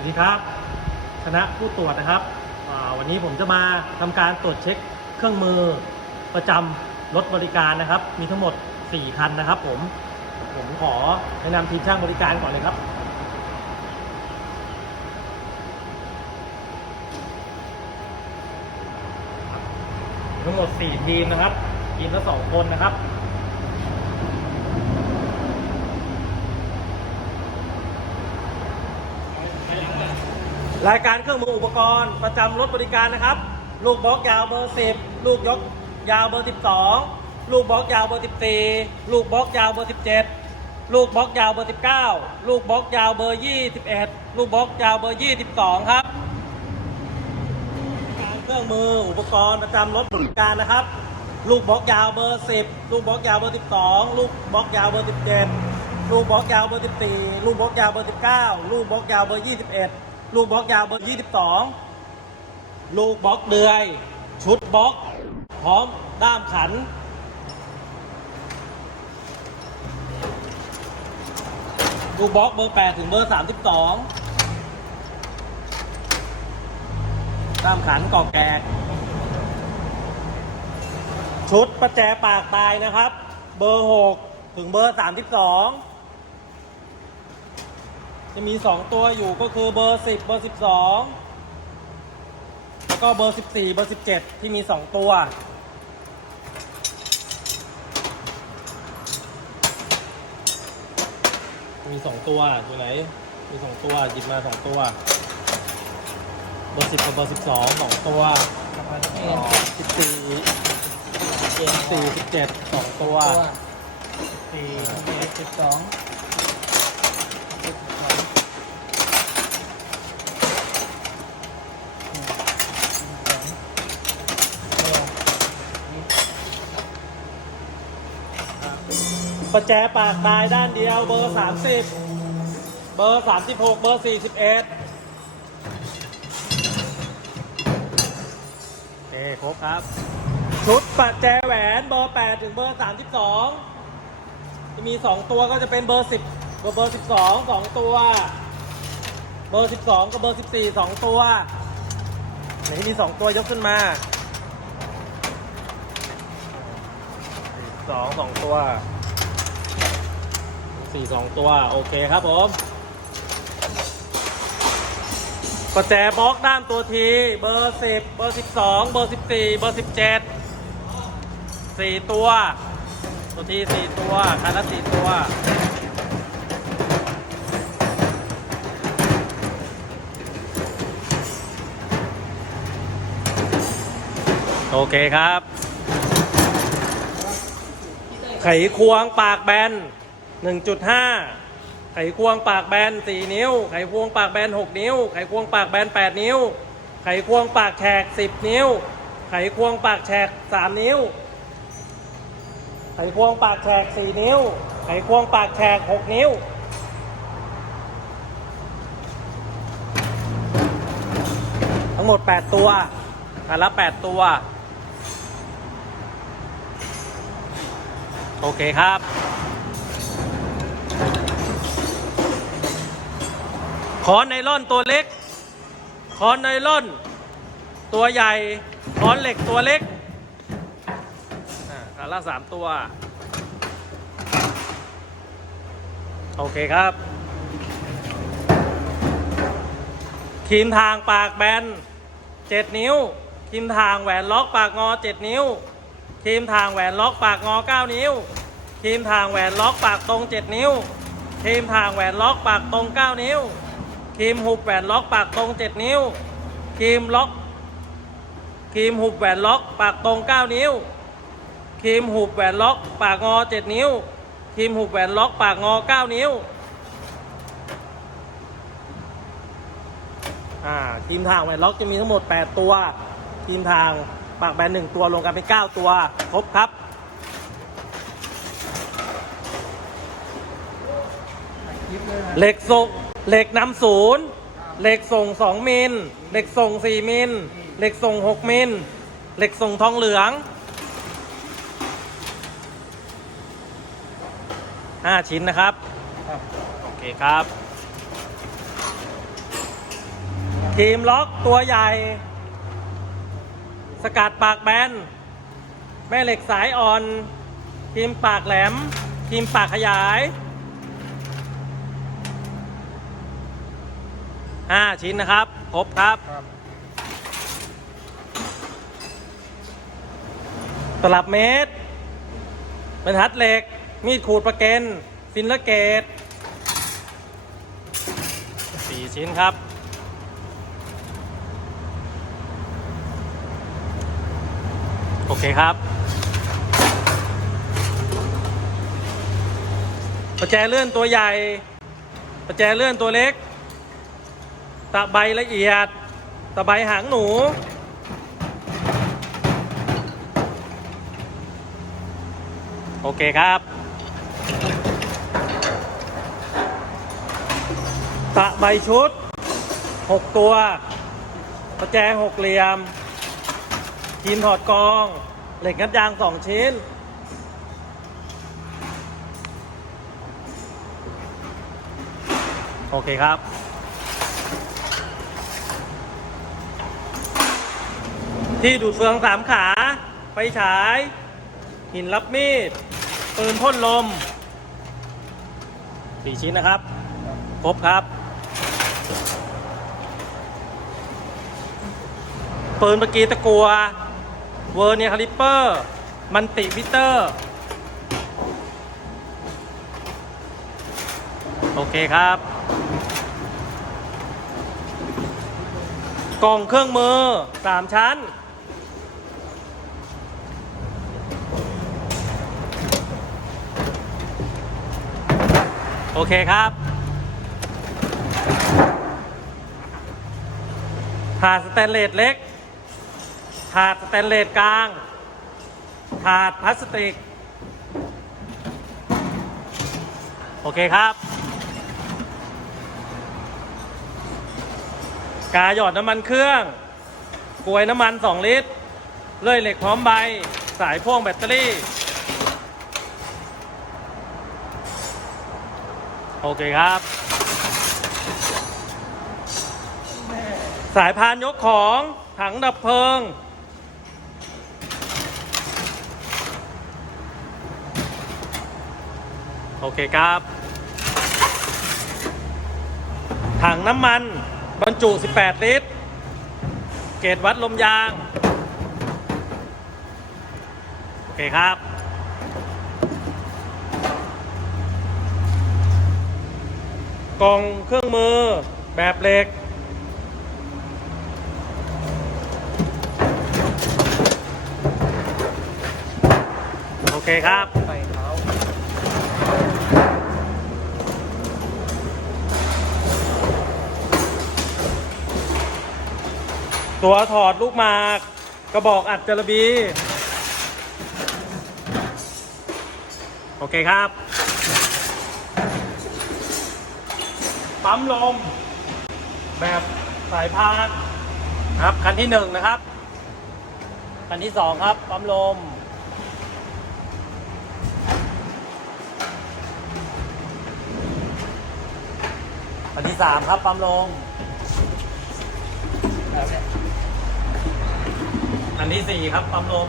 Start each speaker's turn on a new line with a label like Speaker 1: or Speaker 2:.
Speaker 1: วัสดีครับคณะผู้ตรวจนะครับ วันนี้ผมจะมาทำการตรวจเช็คเครื่องมือประจำรถบริการนะครับ มีทั้งหมด 4 คันนะครับ ผม ผมขอแนะนำทีมช่างบริการก่อนเลยครับ ทั้งหมด 4 ทีมนะครับ ทีมละ 2 คนนะครับ รายการเครื่องมืออุปกรณ์ประจำรถบริการนะครับ ลูกบล็อกยาวเบอร์ 10 ลูกยกยาวเบอร์ 12 ลูกบล็อกยาวเบอร์ 14 ลูกบล็อกยาวเบอร์ 17 ลูกบล็อกยาวเบอร์ 19 ลูกบล็อกยาวเบอร์ 21 ลูกบล็อกยาวเบอร์ 22 ครับการเครื่องมืออุปกรณ์ประจำรถบริการนะครับ ลูกบล็อกยาวเบอร์ 10 ลูกบล็อกยาวเบอร์ 12 ลูกบล็อกยาวเบอร์ 17 ลูกบล็อกยาวเบอร์ 14 ลูกบล็อกยาวเบอร์ 19 ลูกบล็อกยาวเบอร์ 21 ลูกบล็อกยาวเบอร์22 ลูกบล็อกเดือย ชุดบล็อก พร้อมด้ามขัน ลูกบล็อกเบอร์ 8 ถึงเบอร์ 32 ด้ามขันกอกแกกชุดประแจปากตายนะครับ เบอร์ 6 ถึงเบอร์ 32 จะมี 2 ตัวอยู่ก็คือเบอร์ 10 เบอร์ 12 แล้วก็เบอร์ 14 เบอร์ 17 ที่มี 2 ตัว มี 2 ตัวอยู่ไหน มี 2 ตัวหยิบมา 2 ตัว เบอร์ 10 กับเบอร์ 12 2 ตัว14 14 17 2 ตัว
Speaker 2: 4 12
Speaker 1: ประแจปากตายด้านเดียวเบอร์ 30 เบอร์ 36 เบอร์ 41 โอเคครบครับ ชุดประแจแหวนเบอร์ 8 ถึงเบอร์ 32 จะมี 2 ตัวก็จะเป็นเบอร์ 10 กับเบอร์ 12 2 ตัว เบอร์ 12 กับเบอร์ 14 2 ตัวไหนที่มี 2 ตัวยกขึ้นมาสองสองตัว สี่สองตัว โอเคครับผมประแจบล็อกด้านตัวที เบอร์สิบเบอร์สิบสองเบอร์สิบสี่เบอร์สิบเจ็ดสี่ตัว ตัวทีสี่ตัวคันละสี่ตัวโอเคครับ ไขควงปากแบน 1.5 ไขควงปากแบน 4 นิ้ว ไขควงปากแบน 6 นิ้ว ไขควงปากแบน 8 นิ้ว ไขควงปากแฉก 10 นิ้ว ไขควงปากแฉก 3 นิ้ว ไขควงปากแฉก 4 นิ้ว ไขควงปากแฉก 6 นิ้วทั้งหมด 8 ตัวคันละ 8 ตัว โอเคครับ คอนไนล่อนตัวเล็กคอนไนล่อน ตัวใหญ่คอนเหล็กตัวเล็กอ่าละสามตัว โอเคครับครีมทางปากแบน7นิ้วครีมทางแหวนล็อกปากงอ7นิ้วครีมทางแหวนล็อกปากงอ9นิ้วครีมทางแหวนล็อกปากตรง7นิ้วครีมทางแหวนล็อกปากตรง9นิ้ว ครีมหุบแหวนล็อกปากตรง 7 นิ้วครีมล็อกครีมหุบแหวนล็อกปากตรง 9 นิ้วครีมหุบแหวนล็อกปากงอ 7 นิ้วครีมหุบแหวนล็อกปากงอ 9 นิ้วอ่าทีมทางแหวนล็อกจะมีทั้งหมด 8 ตัว ทีมทางปากแบนหนึ่งตัวรวมกันเป็น 9 ตัว ครบครับ
Speaker 2: เลยนะ
Speaker 1: เหล็กส่ง เหล็กนำศูนย์เหล็กส่ง2มิลเหล็กส่ง4มิลเหล็กส่ง6มิลเหล็กส่งทองเหลือง5ชิ้นนะครับ โอเคครับครีมล็อกตัวใหญ่ สกัดปากแบน แม่เหล็กสายอ่อนครีมปากแหลมครีมปากขยาย ห้าชิ้นนะครับ ครบครับ
Speaker 2: ครับ
Speaker 1: ตลับเมตรบรรทัดเหล็ก มีดขูดประเกนฟินละเกตสี่ชิ้นครับ โอเคครับประแจเลื่อนตัวใหญ่ประแจเลื่อนตัวเล็ก ตะไบละเอียด ตะไบหางหนู โอเคครับ ตะใบชุด 6 ตัวประแจหกเหลี่ยมทีมถอดกอง เหล็กงัดยาง2ชิ้น โอเคครับ ที่ดูดเฟืองสามขา ไฟฉาย หินรับมีด ปืนพ่นลมสี่ชิ้นนะครับ ครบครับ ปืนเมื่อกี้ตะกัว เวอร์เนียคาลิปเปอร์ มันติวิเตอร์ โอเคครับ กล่องเครื่องมือ 3 ชั้น โอเคครับ ถาดสแตนเลสเล็ก ถาดสแตนเลสกลาง ถาดพลาสติก โอเคครับ กาหยอดน้ำมันเครื่องกลวยน้ำมัน 2 ลิตร เลื่อยเหล็กพร้อมใบ สายพ่วงแบตเตอรี่ โอเคครับ สายพานยกของถังดับเพลิง โอเคครับ ถังน้ำมัน บรรจุ 18 ลิตร เกจวัดลมยาง โอเคครับ กล่องเครื่องมือแบบเหล็ก โอเคครับ
Speaker 2: ใส่เท้า
Speaker 1: ตัวถอดลูกหมาก กระบอกอัดจระบี โอเคครับ ปั๊มลม แบบสายพานครับ คันที่หนึ่งนะครับ คันที่สองครับ ปั๊มลม คันที่สามครับ ปั๊มลมอันที่สี่ครับ ปั๊มลม